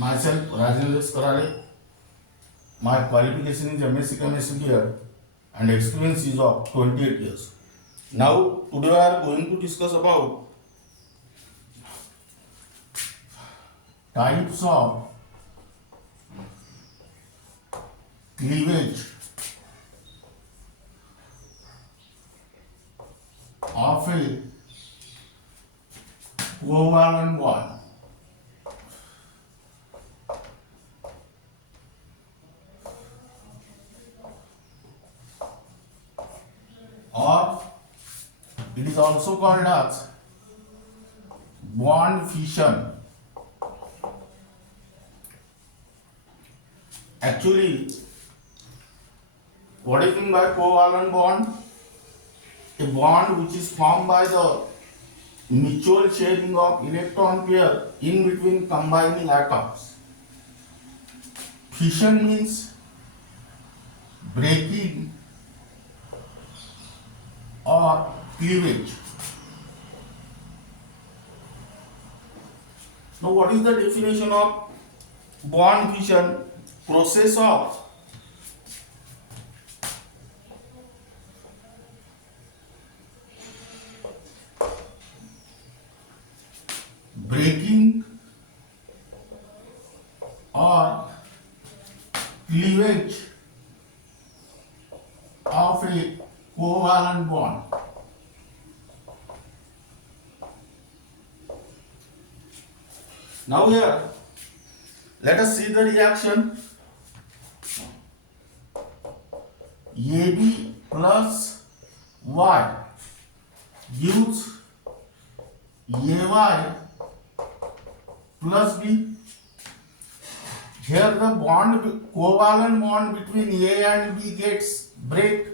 Myself, Rajendra Karale. My qualification is MSc Chemistry here and experience is of 28 years. Now, today we are going to discuss about types of cleavage of a covalent bond. Or it is also called as bond fission. Actually, what is meant by covalent bond? A bond which is formed by the mutual sharing of electron pair in between combining atoms. Fission means breaking or cleavage. Now, what is the definition of bond fission? Process of breaking or cleavage of a covalent bond. Now here, let us see the reaction. AB plus Y gives AY plus B. Here the covalent bond between A and B gets break,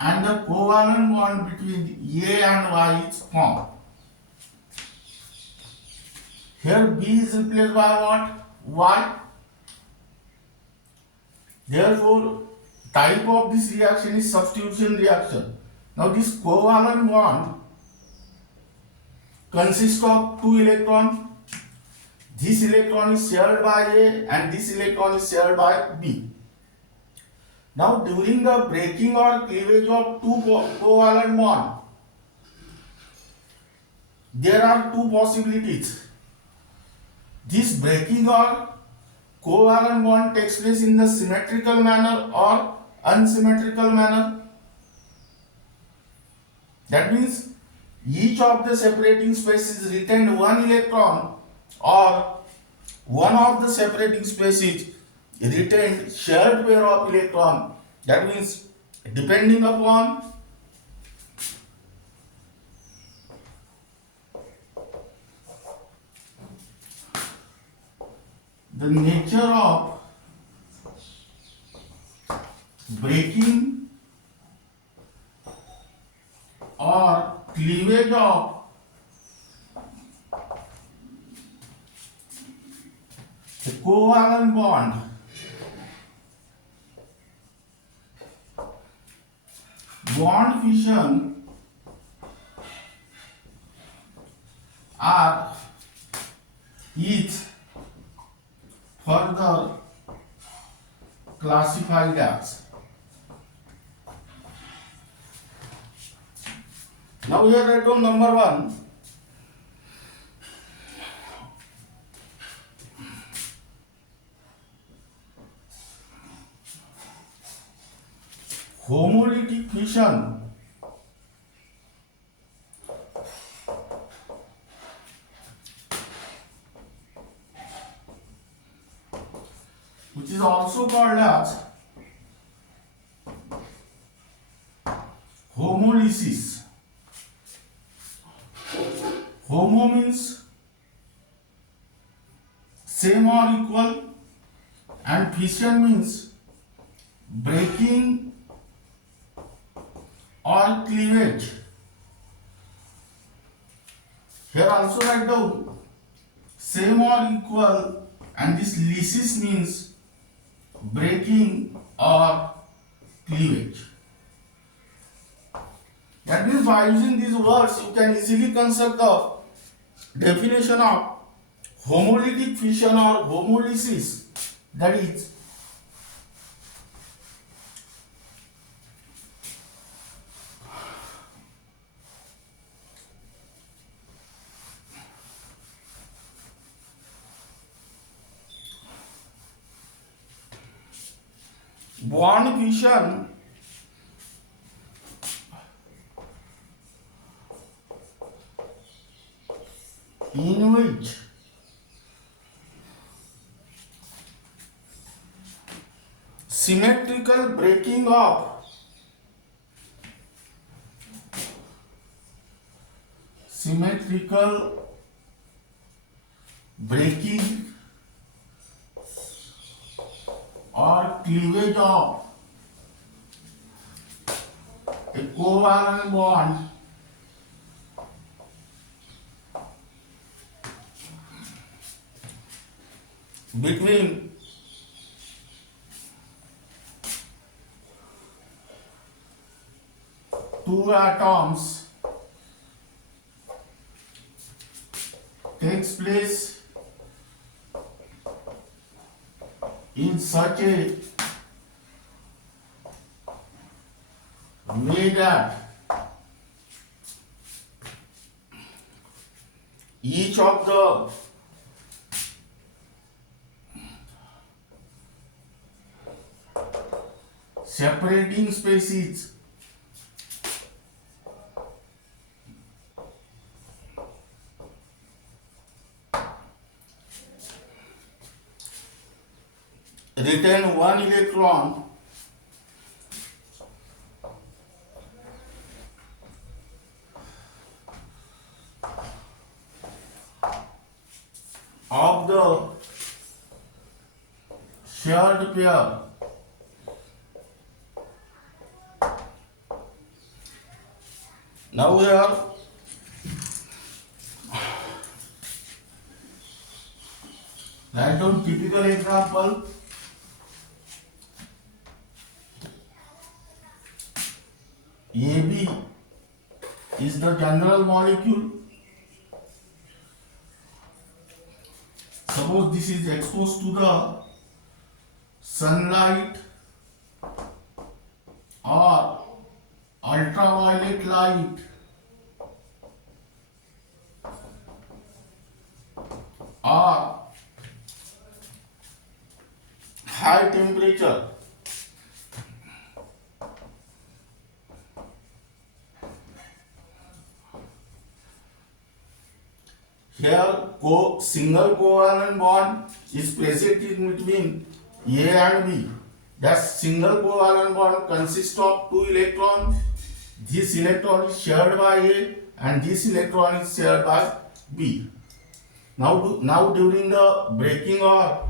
and the covalent bond between A and Y is formed. Here B is replaced by what? Y. Therefore, type of this reaction is substitution reaction. Now this covalent bond consists of two electrons. This electron is shared by A and this electron is shared by B. Now during the breaking or cleavage of two covalent bonds, there are two possibilities. This breaking or covalent bond takes place in the symmetrical manner or unsymmetrical manner. That means each of the separating spaces retained one electron, or one of the separating spaces retained shared pair of electron. That means depending upon the nature of breaking or cleavage of a covalent bond, bond fission is further classified as. Now we are at number 1. Homolytic fission which is also called as homolysis. Homo means same or equal, and fission means breaking or cleavage. Here also write down same or equal, and this lysis means breaking or cleavage. That means by using these words you can easily construct the definition of homolytic fission or homolysis, that is bond fission in which symmetrical breaking of or cleavage of a covalent bond between two atoms takes place in such a way that each of the separating species retain one electron of the shared pair now here write down typical example. AB is the general molecule. Suppose this is exposed to the sunlight or ultraviolet light or high temperature. Here, single covalent bond is present in between A and B. That single covalent bond consists of two electrons. This electron is shared by A and this electron is shared by B. Now during the breaking or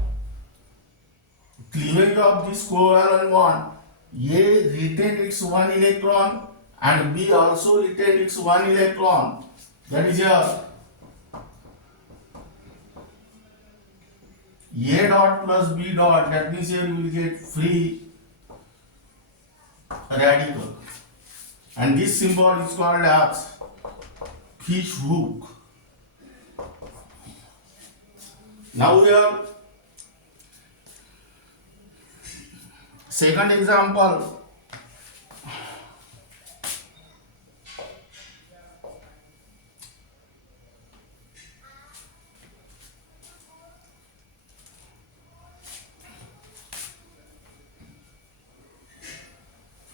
cleavage of this covalent bond, A retained its one electron and B also retained its one electron. That is here. A dot plus B dot, that means here you will get free radical, and this symbol is called as fish hook. Now here second example.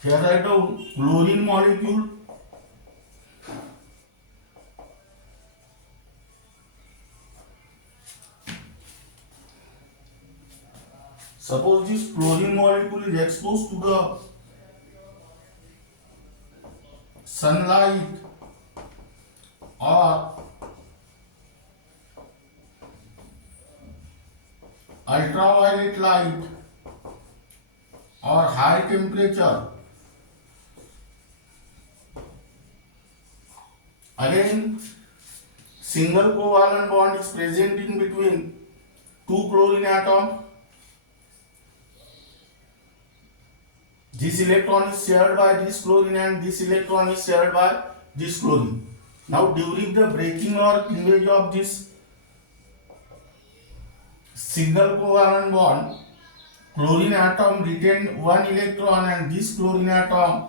Here write down chlorine molecule. Suppose this chlorine molecule is exposed to the sunlight or ultraviolet light or high temperature. Again, single covalent bond is present in between two chlorine atoms. This electron is shared by this chlorine and this electron is shared by this chlorine. Now during the breaking or cleavage of this single covalent bond, chlorine atom retain one electron and this chlorine atom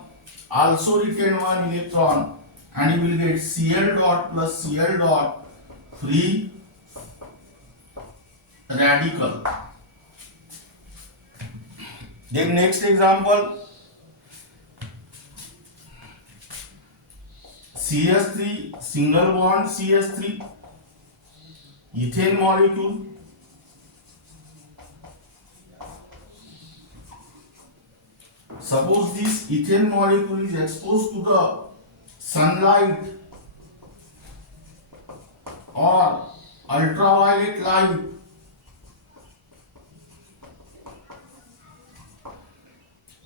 also retain one electron, and you will get Cl dot plus Cl dot free radical. Then next example, CH3 single bond CH3 ethane molecule. Suppose this ethane molecule is exposed to the sunlight or ultraviolet light,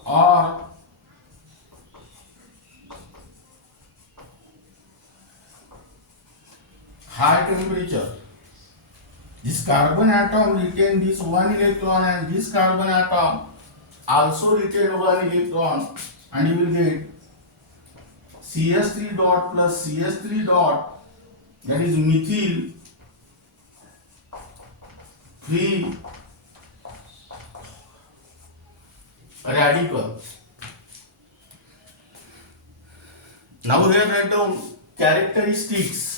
or high temperature. This carbon atom retain this one electron and this carbon atom also retain one electron, and you will get CH3 dot plus CH3 dot, that is methyl free radical. Now here write down characteristics.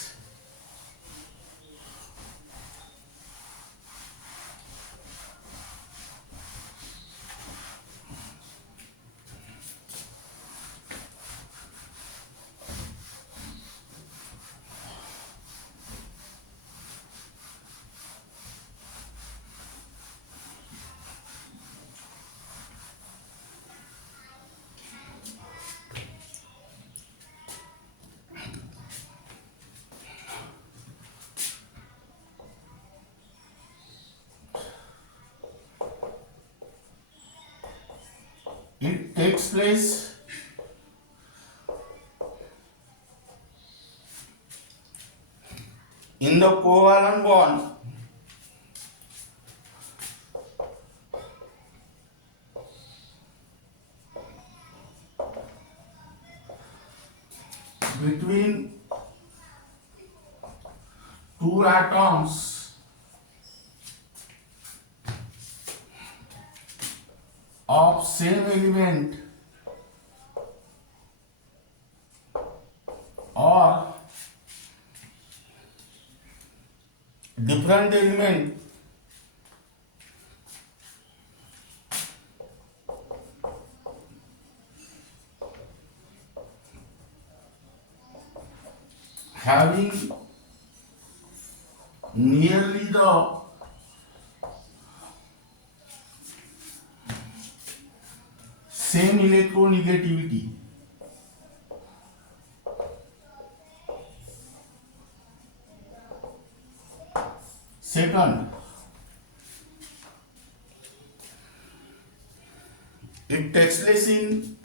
It takes place in the covalent bond between two atoms of same element or different element having nearly the same electronegativity. Second, it takes place in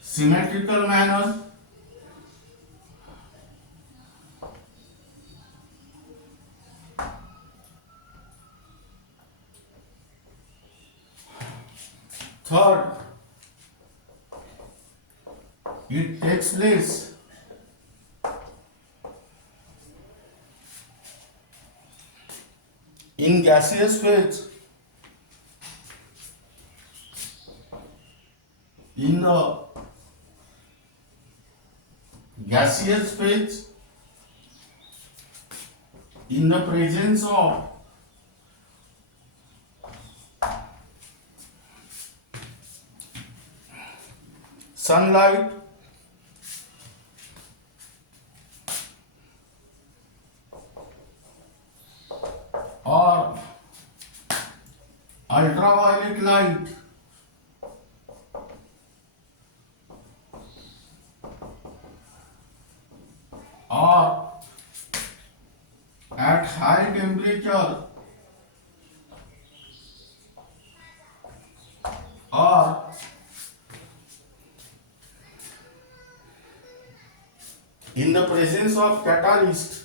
symmetrical manner. Third, it takes place in gaseous phase. In the gaseous phase, in the presence of sunlight or ultraviolet light or at high temperature or in the presence of catalyst.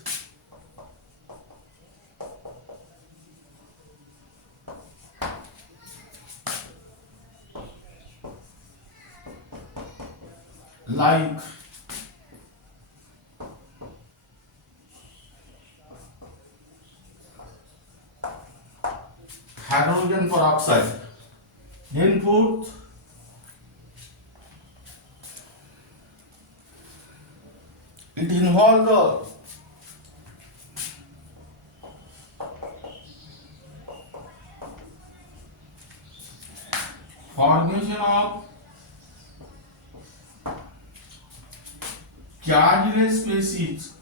like hydrogen peroxide. Input it involves the formation of chargeless species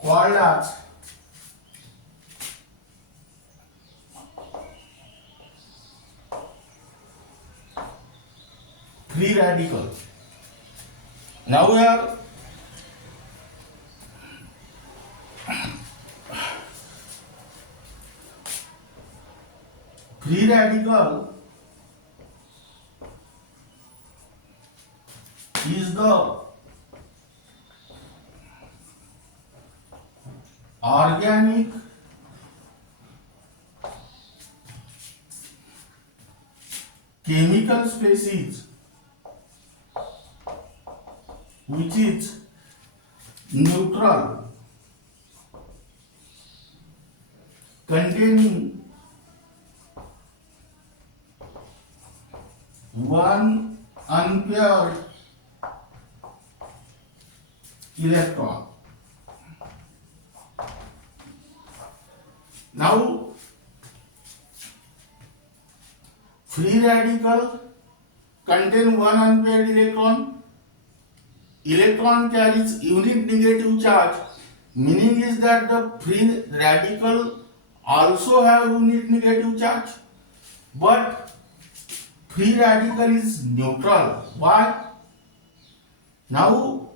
called as free radical. Now we are free radical is the organic chemical species which is neutral, containing one unpaired electron. Now, free radical contain one unpaired electron. Electron carries unit negative charge, meaning is that the free radical also have unit negative charge, but free radical is neutral. Why? Now,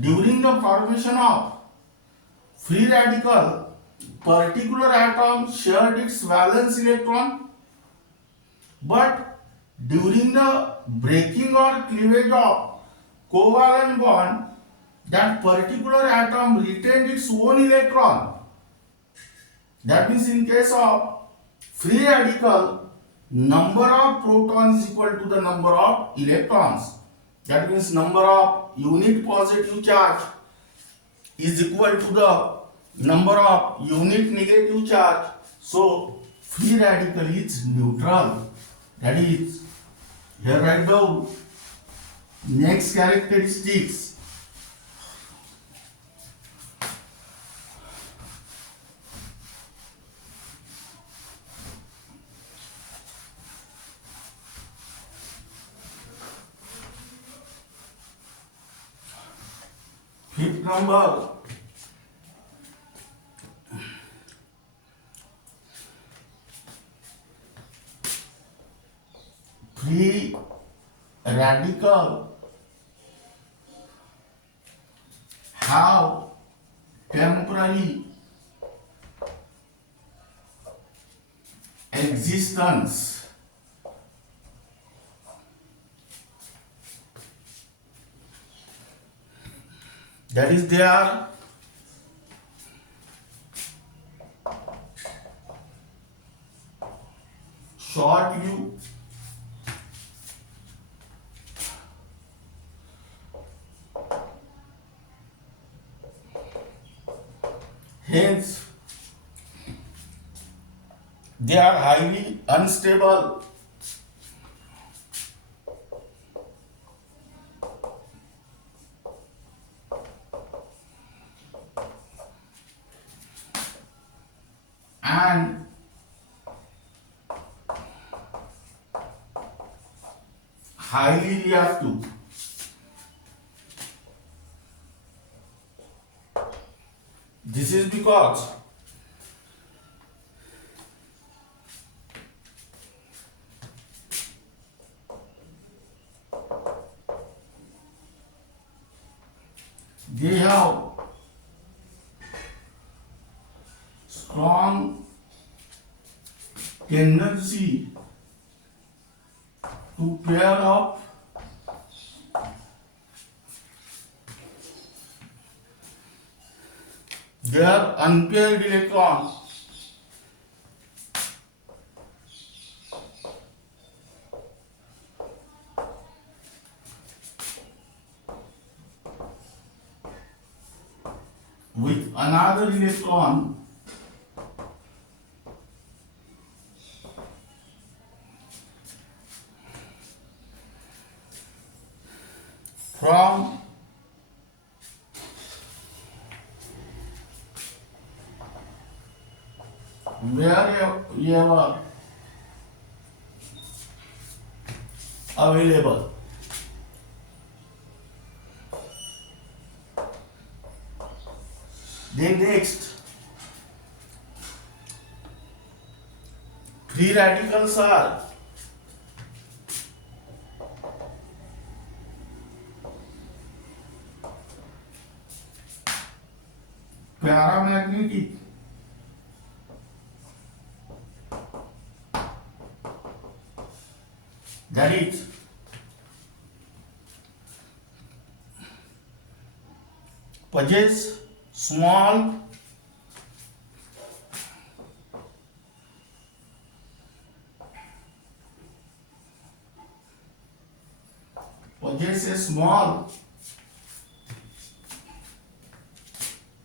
during the formation of free radical, particular atom shared its valence electron, but during the breaking or cleavage of covalent bond, that particular atom retained its own electron. That means in case of free radical, number of protons is equal to the number of electrons. That means number of unit positive charge is equal to the number of unit negative charge. So free radical is neutral. That is, here write down next characteristics. Fifth number, free radical have temporary existence. That is, they are short-lived, hence they are highly unstable. And highly reactive. This is because they have strong tendency to pair up their unpaired electrons with another electron from wherever available. Then next, free radicals are paramagnetic, that is possess small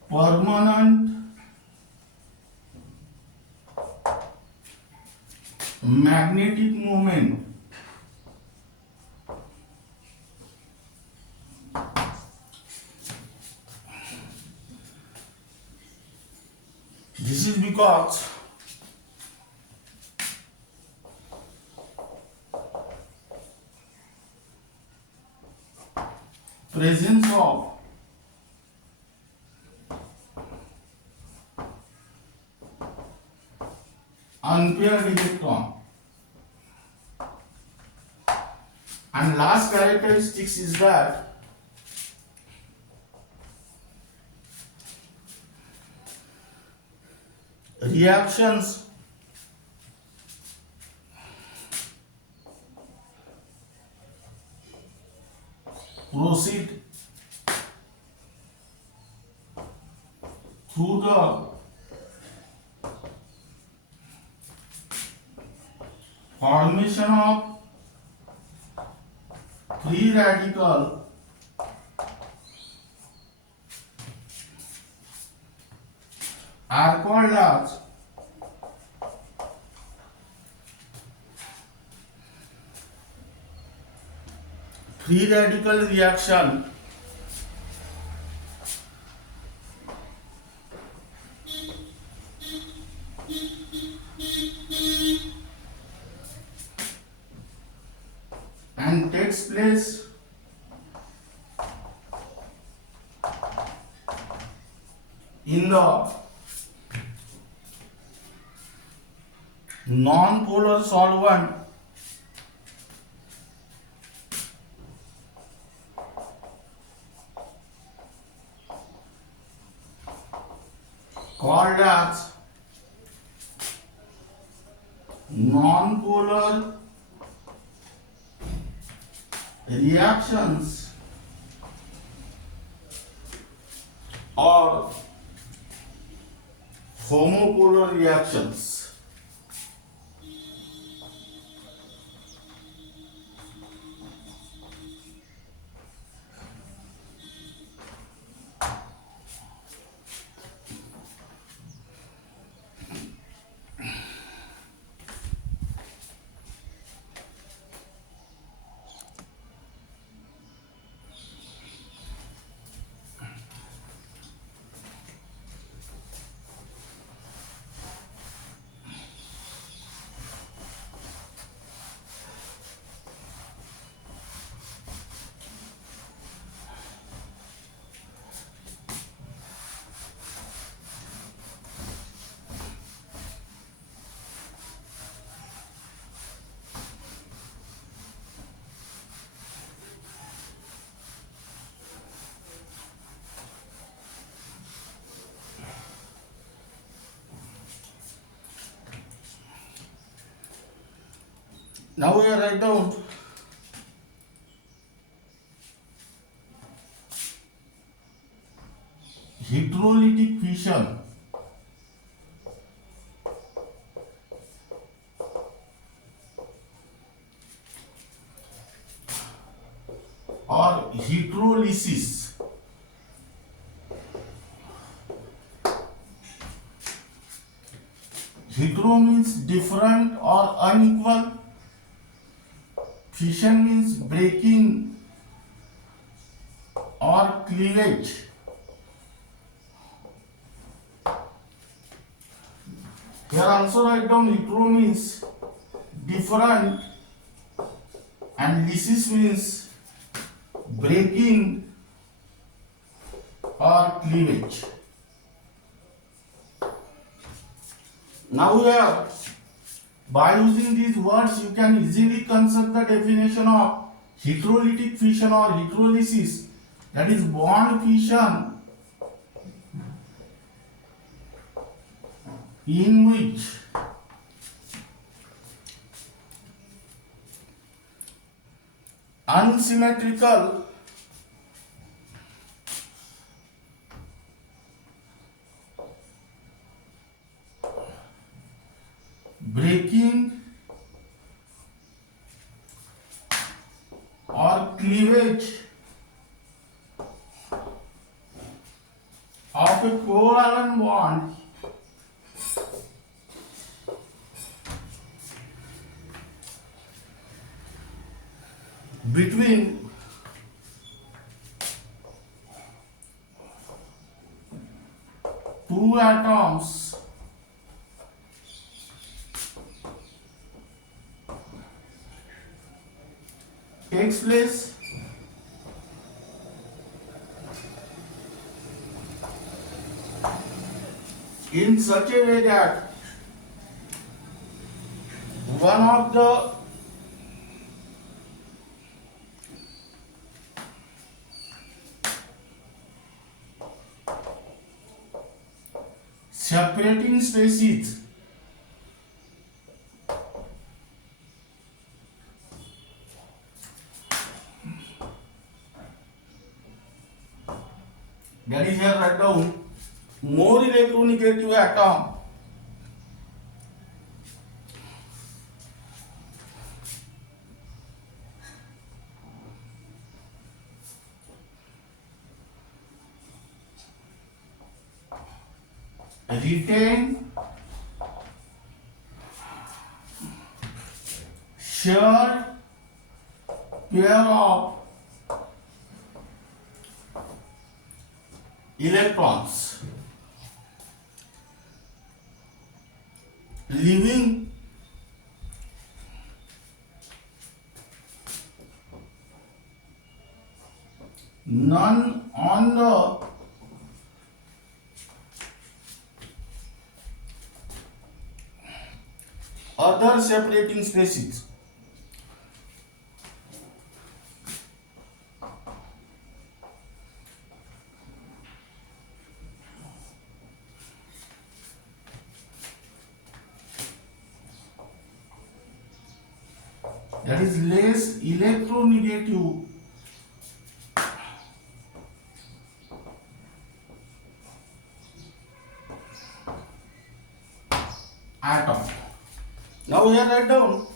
permanent magnetic moment. This is because presence of unpaired electron. And last characteristics is that reactions proceed through the formation of free radical are called as free radical reaction and takes place in the non-polar solvent called as non-polar reactions or homopolar reactions. Now we write down heterolytic fission or heterolysis Hetero means different or unequal. Fission means breaking or cleavage. Here also write down hetero means different and lysis means breaking or cleavage. Now here, by using these words, you can easily construct the definition of heterolytic fission or heterolysis, that is bond fission in which unsymmetrical breaking or cleavage of a covalent bond between two atoms takes place in such a way that one of the separating species that is here write down more electronegative atom retain shared pair of electrons, leaving none on the other separating species. That is less electronegative atom. Now here write down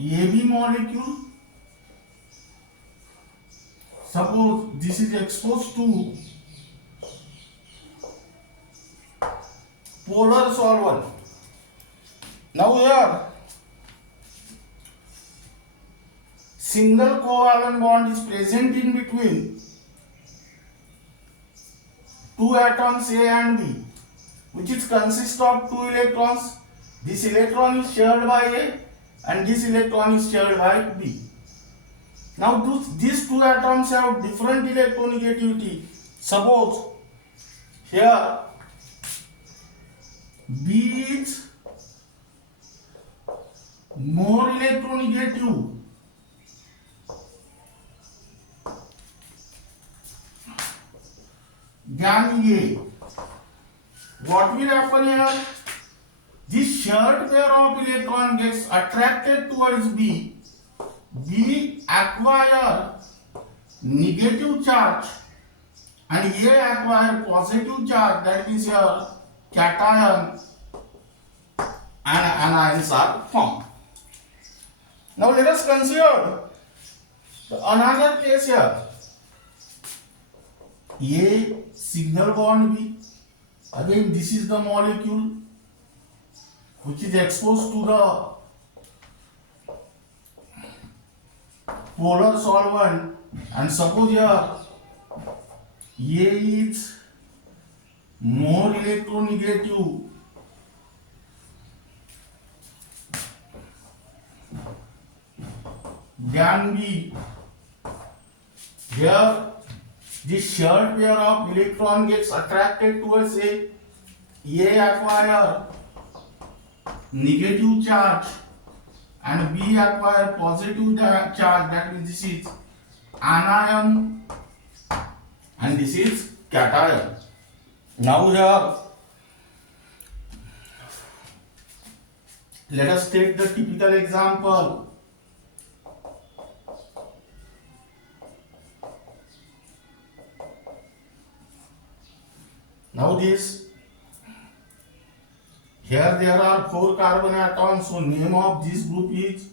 AB molecule, suppose this is exposed to polar solvent. Now here single covalent bond is present in between two atoms A and B, which is consist of two electrons. This electron is shared by A and this electron is shared by B. Now these two atoms have different electronegativity. Suppose here B is more electronegative than A. what will happen here? This shared pair of electron gets attracted towards B. B acquire negative charge and A acquire positive charge, that means here cation and anions are formed. Now let us consider another case here. A single bond B. Again, this is the molecule which is exposed to the polar solvent, and suppose here A is more electronegative than B. Here this shared pair of electron gets attracted towards A. A acquire negative charge and B acquire positive charge, that means this is anion and this is cation. Now here let us take the typical example. Now this, here there are 4 carbon atoms, so name of this group is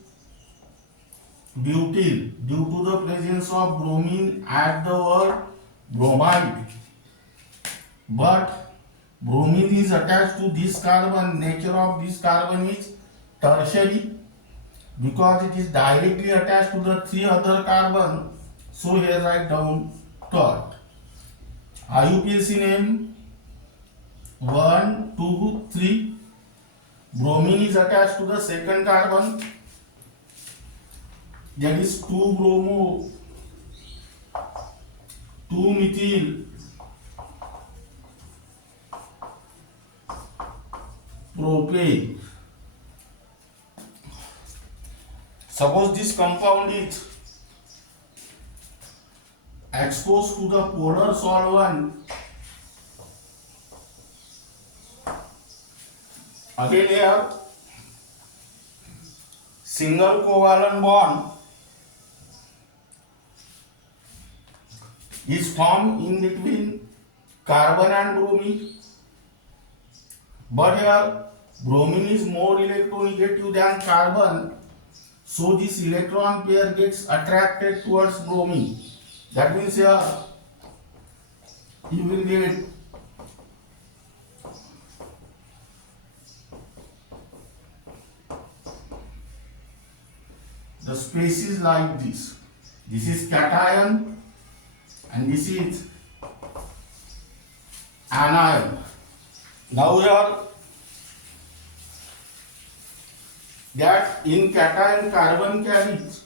butyl due to the presence of bromine at the word bromide. But bromine is attached to this carbon. Nature of this carbon is tertiary because it is directly attached to the 3 other carbon. So here write down third. IUPAC name 1, 2, 3. Bromine is attached to the second carbon, that is 2-bromo, 2-methyl, propane. Suppose this compound is exposed to the polar solvent. Again here single covalent bond is formed in between carbon and bromine, but here bromine is more electronegative than carbon, so this electron pair gets attracted towards bromine. That means here you will get the species like this. This is cation and this is anion. Now here that in cation carbon carries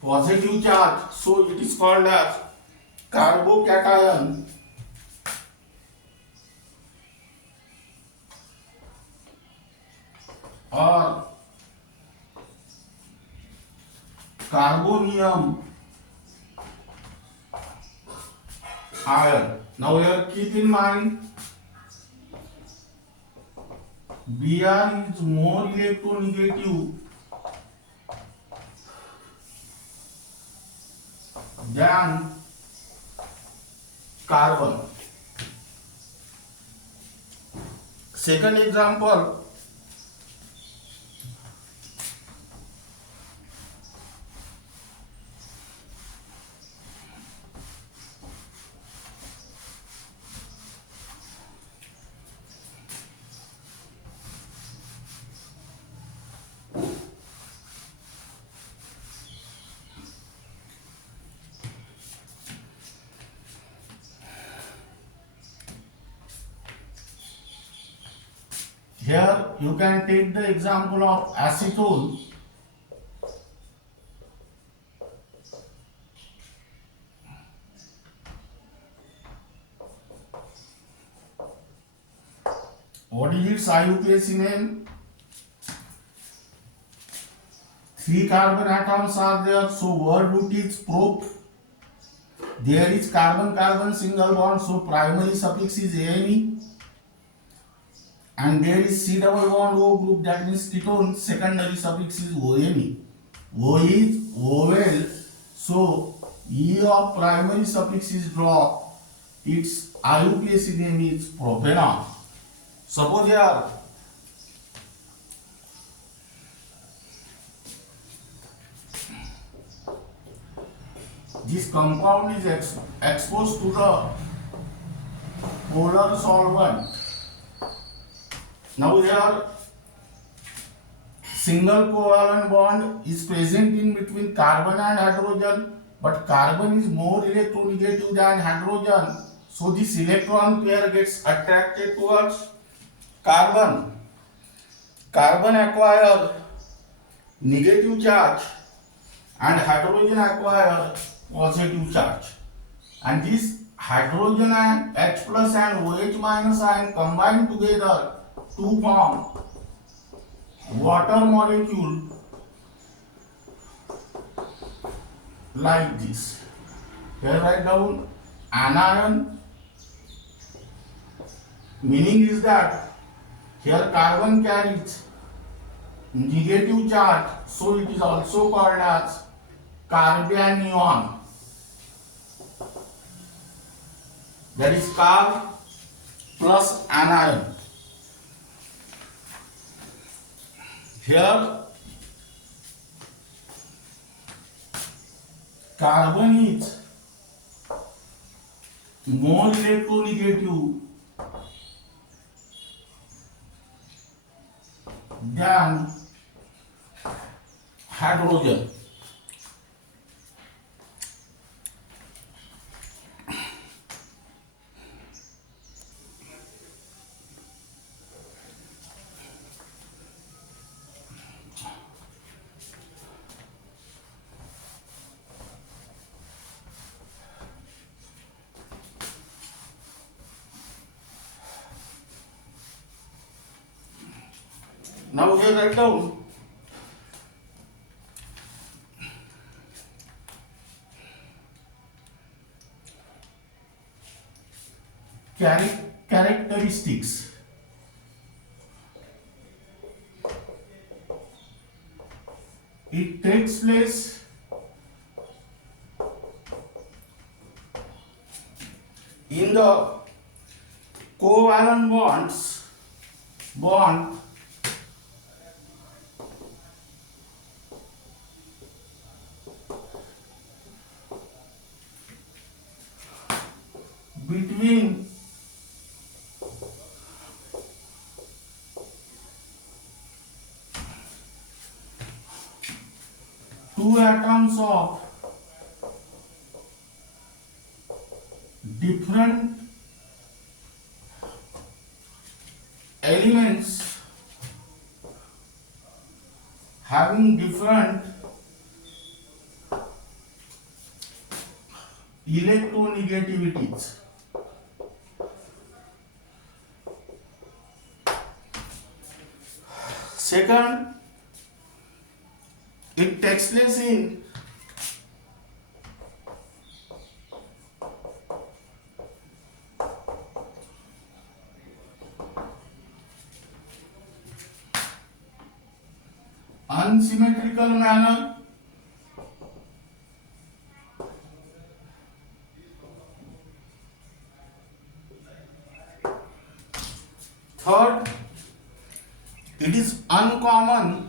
positive charge, so it is called as carbocation. Or carbonium ion. Now here keep in mind Br is more electronegative than carbon. Second example, here you can take the example of acetone. What is its IUPAC name? 3 carbon atoms are there, so word root is prop. There is carbon-carbon single bond, so primary suffix is ane. and there is C double bond O group, that means ketone secondary suffix is ONE. O is OL, so E of primary suffix is dropped. Its IUPAC name is propanol. Suppose here this compound is exposed to the polar solvent. Now here single covalent bond is present in between carbon and hydrogen, but carbon is more electronegative than hydrogen, so this electron pair gets attracted towards carbon. Carbon acquire negative charge and hydrogen acquire positive charge, and this hydrogen and H plus and OH minus ion combine together to form water molecule like this. Here write down anion, meaning is that here carbon carries negative charge, so it is also called as carbanion. That is carb plus anion. Here carbon is more electronegative than hydrogen. Now here write down characteristics. It takes place in the covalent bond between two atoms of different elements having different electronegativities. Second, it takes place in unsymmetrical manner. Third, it is uncommon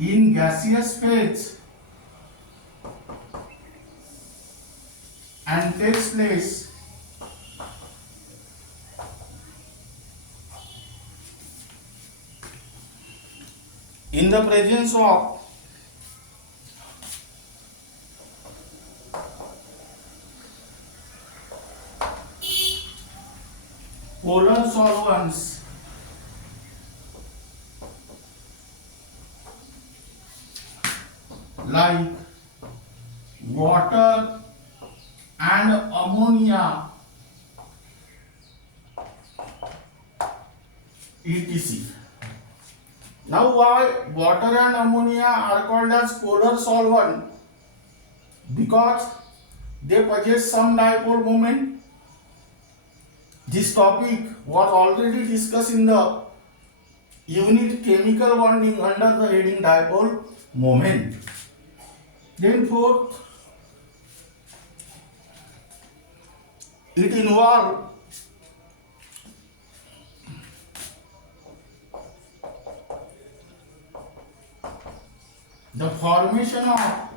in gaseous phase and takes place in the presence of polar solvents like water and ammonia, etc. Now, why water and ammonia are called as polar solvent? Because they possess some dipole moment. This topic was already discussed in the unit chemical bonding under the heading dipole moment. Then fourth, it involves the formation of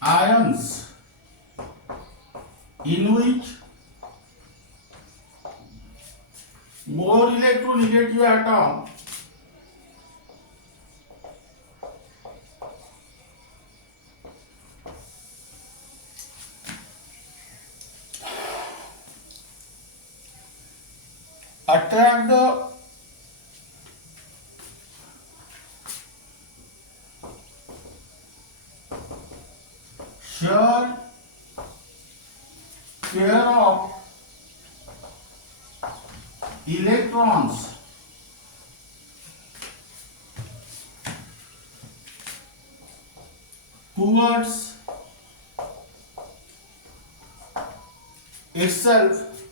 ions in which more electronegative atom attract the shared pair of electrons towards itself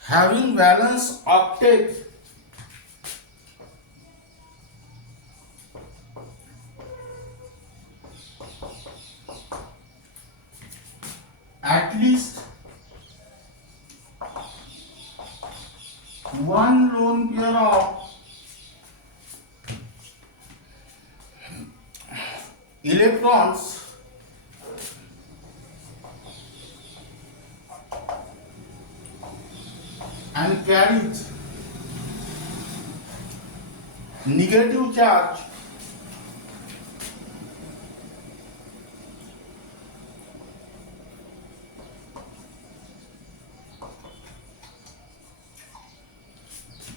having valence octet at least one lone pair of electrons and carries negative charge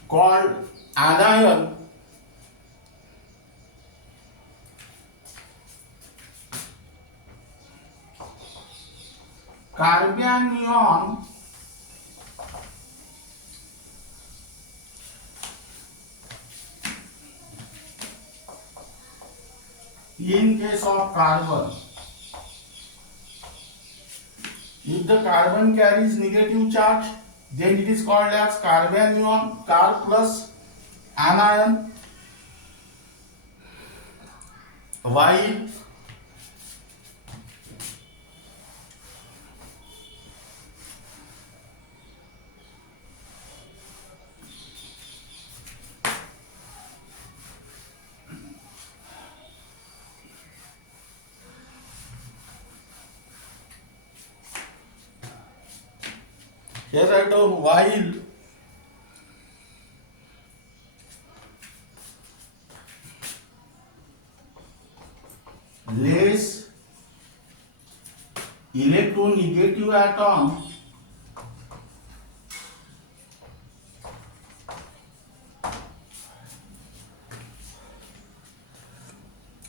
called anion carbanion in case of carbon. If the carbon carries negative charge, then it is called as carbanion, car plus anion. While here write down while less electronegative atom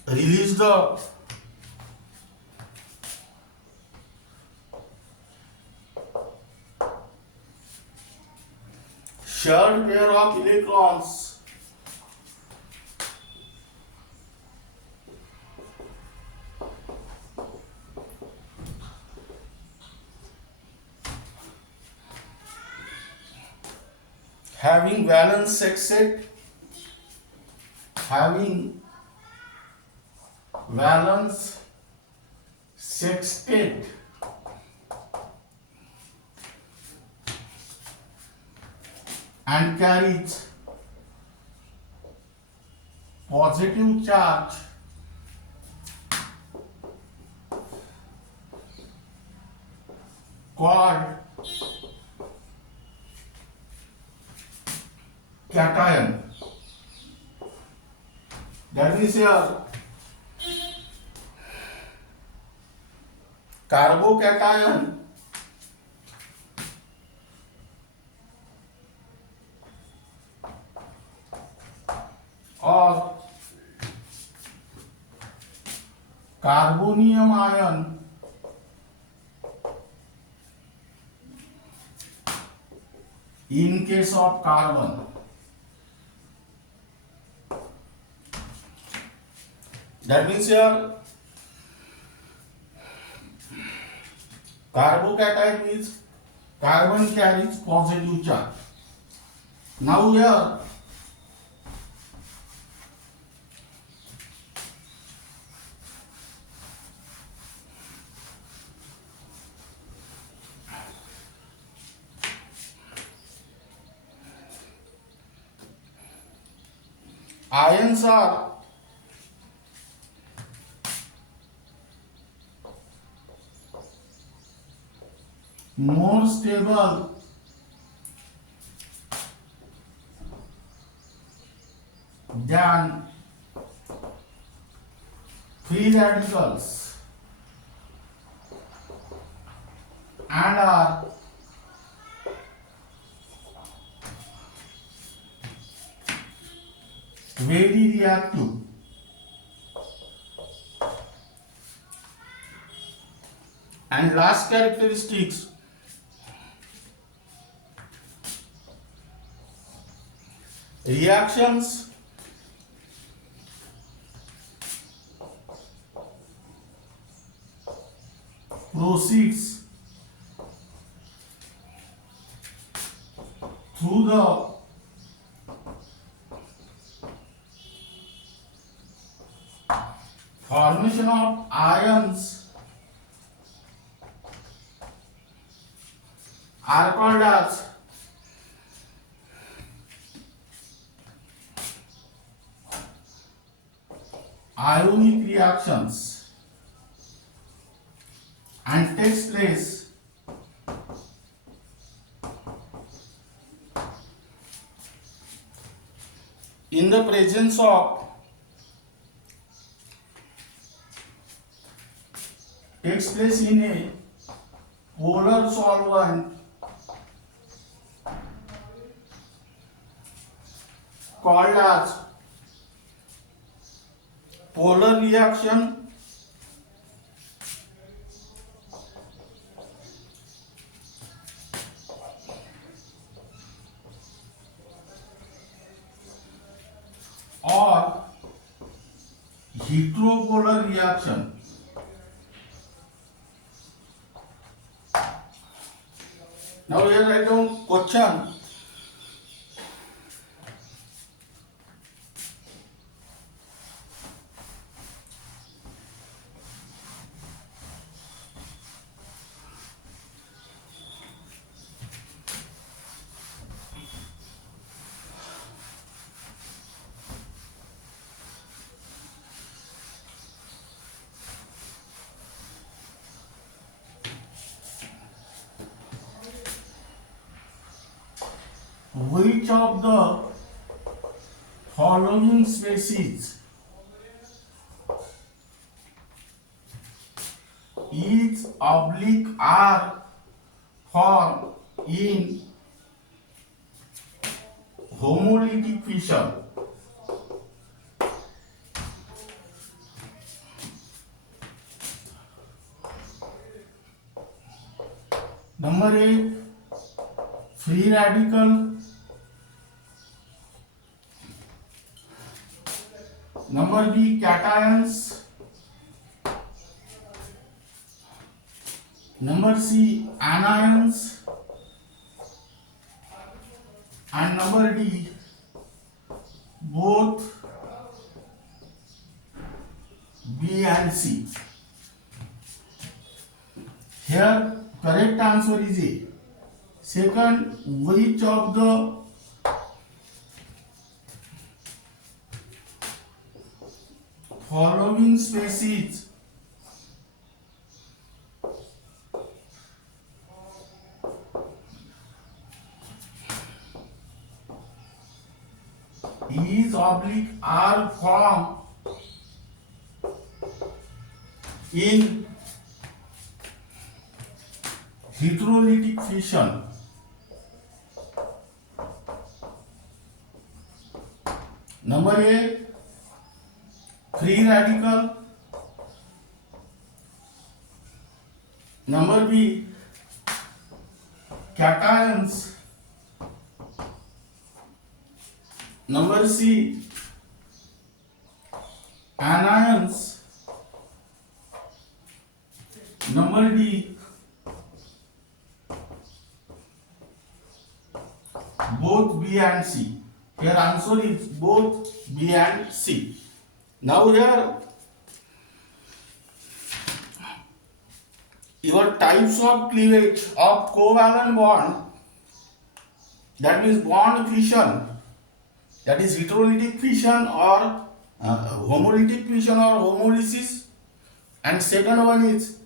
release the shared pair of electrons having valence sextet and carries positive charge called cation. That means here carbocation or carbonium ion in case of carbon. That means here carbocation means carbon carries positive charge. Now here ions are more stable than free radicals and are very reactive. And last characteristics, reactions proceeds through the formation of ions are called as ionic reactions and takes place in the presence of in a polar solvent called as polar reaction or heteropolar reaction. Now here write down question. Which of the following species is oblique are formed in homolytic fission? Number A, free radical. Number B, cations. Number C, anions. And number D, both B and C. Here correct answer is A. Second, which of the following species is oblique are formed in heterolytic fission? Number A, free radical. Number B, cations. Number C, anions. Number D, both B and C. Here answer is both B and C. Now here your types of cleavage of covalent bond, that means bond fission, that is heterolytic fission or homolytic fission or homolysis, and second one is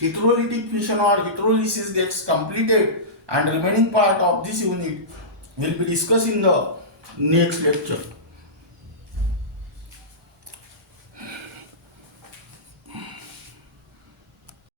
heterolytic fission or heterolysis gets completed, and remaining part of this unit will be discussed in the next lecture.